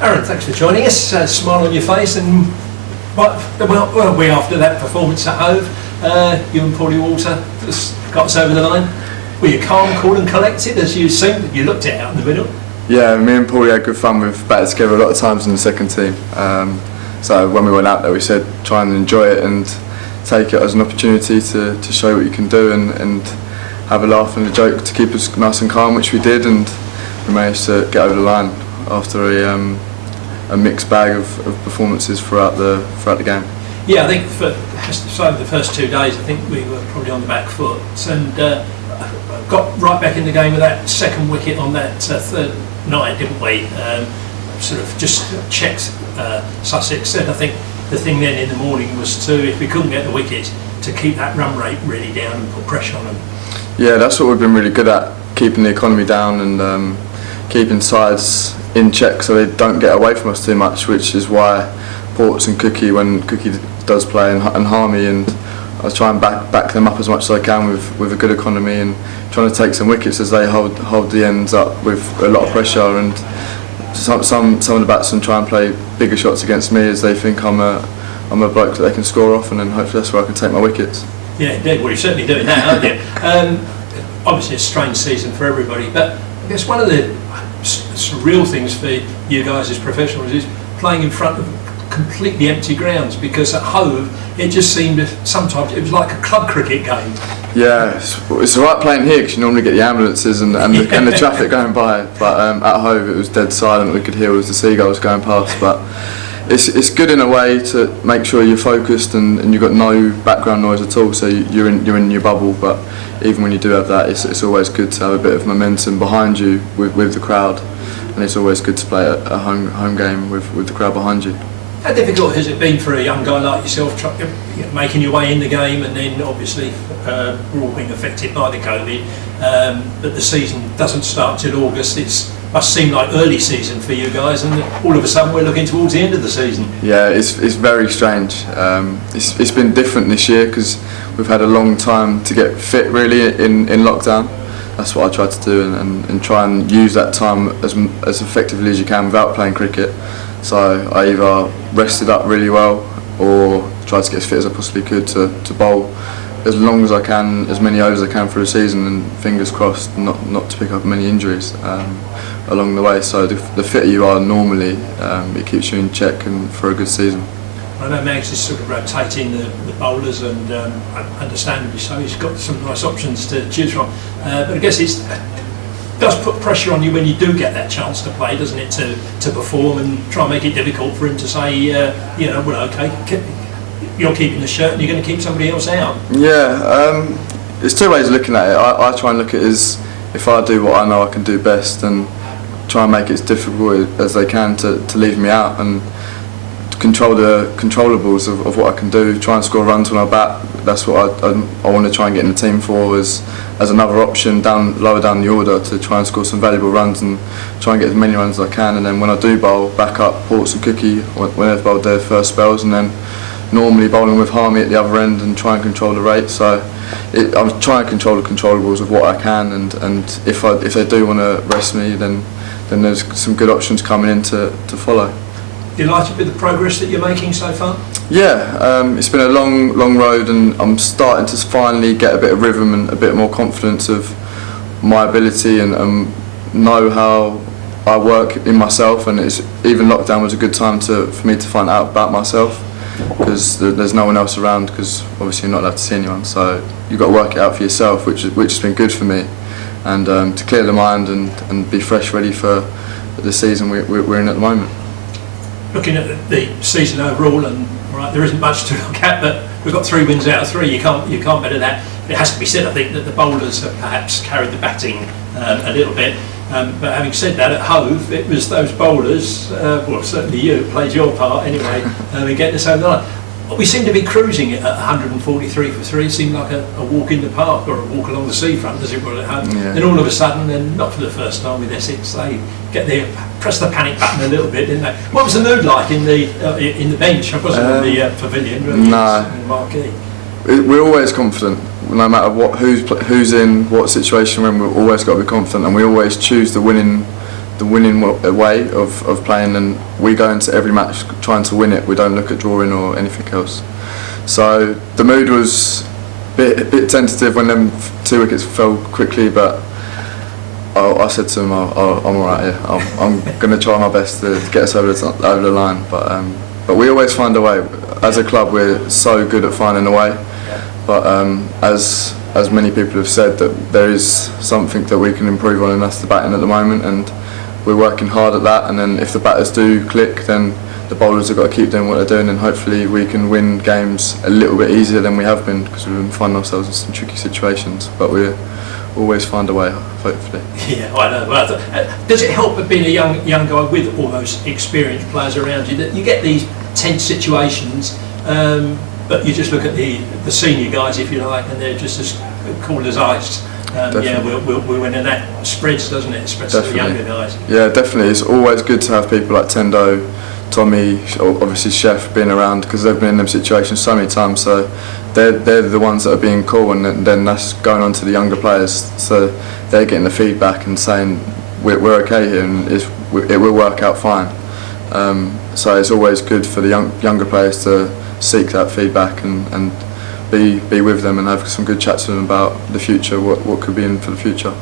Aaron, thanks for joining us. Smile on your face, and well, we after that performance at Hove, you and Paulie Walter just got us over the line. Were you calm, cool and collected as you seemed? You looked it out in the middle. Yeah, me and Paulie had good fun. We've batted together a lot of times in the second team. So when we went out there, we said try and enjoy it and take it as an opportunity to show what you can do and have a laugh and a joke to keep us nice and calm, which we did, and we managed to get over the line after a mixed bag of performances throughout the game. Yeah, I think for the first 2 days, I think we were probably on the back foot and got right back in the game with that second wicket on that third night, didn't we? Sort of just checked Sussex. And I think the thing then in the morning was to, if we couldn't get the wicket, to keep that run rate really down and put pressure on them. Yeah, that's what we've been really good at, keeping the economy down and keeping sides in check so they don't get away from us too much, which is why Ports and Cookie, when Cookie does play, and Harmy, and I try and back them up as much as I can with a good economy and trying to take some wickets as they hold the ends up with a lot of pressure, and some of the batsmen try and play bigger shots against me as they think I'm a bloke that they can score off, and then hopefully that's where I can take my wickets. Yeah, indeed. Well, you're certainly doing that, aren't you? Obviously a strange season for everybody, but I guess one of the real things for you guys as professionals is playing in front of completely empty grounds, because at Hove it just seemed sometimes it was like a club cricket game. Yeah, it's alright playing here because you normally get the ambulances and the traffic going by, but at Hove it was dead silent. We could hear all the seagulls going past, but it's good in a way to make sure you're focused and you've got no background noise at all, so you're in your bubble. But even when you do have that, it's always good to have a bit of momentum behind you with the crowd, and it's always good to play a home game with the crowd behind you. How difficult has it been for a young guy like yourself, making your way in the game, and then obviously we're all being affected by the COVID, but the season doesn't start till August. It must seem like early season for you guys, and all of a sudden we're looking towards the end of the season. Yeah, it's very strange. It's been different this year because we've had a long time to get fit really in lockdown. That's what I tried to do, and try and use that time as effectively as you can without playing cricket. So I either rested up really well or tried to get as fit as I possibly could to bowl as long as I can, as many overs as I can through the season, and fingers crossed not to pick up many injuries along the way. So the fitter you are normally, it keeps you in check and for a good season. I know Mags is sort of rotating the bowlers, and understandably so. He's got some nice options to choose from, but I guess it does put pressure on you when you do get that chance to play, doesn't it, to perform, and try and make it difficult for him to say, well, okay, you're keeping the shirt and you're going to keep somebody else out. Yeah, there's two ways of looking at it. I try and look at it as if I do what I know I can do best, and try and make it as difficult as they can to leave me out, and control the controllables of what I can do. Try and score runs when I bat. That's what I want to try and get in the team for, as another option lower down the order, to try and score some valuable runs and try and get as many runs as I can. And then when I do bowl, back up Ports and Cookie when they've bowled their first spells, and then normally bowling with Harmy at the other end and try and control the rate. So I'm trying to control the controllables of what I can, and if they do want to rest me, then there's some good options coming in to follow. Delighted with the progress that you're making so far? Yeah, it's been a long road, and I'm starting to finally get a bit of rhythm and a bit more confidence of my ability, and know how I work in myself. And even lockdown was a good time for me to find out about myself, because there's no one else around, because obviously you're not allowed to see anyone, so you've got to work it out for yourself, which has been good for me, and to clear the mind and be fresh, ready for the season we're in at the moment. Looking at the season overall, and right, there isn't much to look at, but we've got 3 wins out of 3. You can't better that. It has to be said, I think, that the bowlers have perhaps carried the batting a little bit. But having said that, at Hove, it was those bowlers, well, certainly you, played your part anyway, in getting us over the line. We seem to be cruising at 143 for 3. It seemed like a walk in the park, or a walk along the seafront, as it were, at home. Yeah. Then all of a sudden, and not for the first time with Essex, they press the panic button a little bit, didn't they? What was the mood like in the bench? I wasn't in the pavilion. No. In the marquee. We're always confident, no matter who's in what situation we're in. We've always got to be confident, and we always choose the winning the winning way of playing, and we go into every match trying to win it. We don't look at drawing or anything else. So the mood was a bit tentative when them 2 wickets fell quickly, but I said to him, I'm all right here. I'm going to try my best to get us over the line. But we always find a way. As a club, we're so good at finding a way. But as many people have said, that there is something that we can improve on, and that's the batting at the moment. And we're working hard at that. And then if the batters do click, then the bowlers have got to keep doing what they're doing, and hopefully we can win games a little bit easier than we have been, because we've been finding ourselves in some tricky situations. But we always find a way, hopefully. Yeah, I know. Well, does it help being a young guy with all those experienced players around you, that you get these tense situations, but you just look at the senior guys, if you like, and they're just as cool as ice. Yeah, we'll win, and that spreads, doesn't it? It spreads to the younger guys. Yeah, definitely. It's always good to have people like Tendo, Tommy, obviously Chef being around, because they've been in them situations so many times. So they're the ones that are being cool, and then that's going on to the younger players. So they're getting the feedback and saying we're okay here, and it will work out fine. So it's always good for the younger players to seek that feedback and be with them and have some good chats with them about the future, what could be in for the future.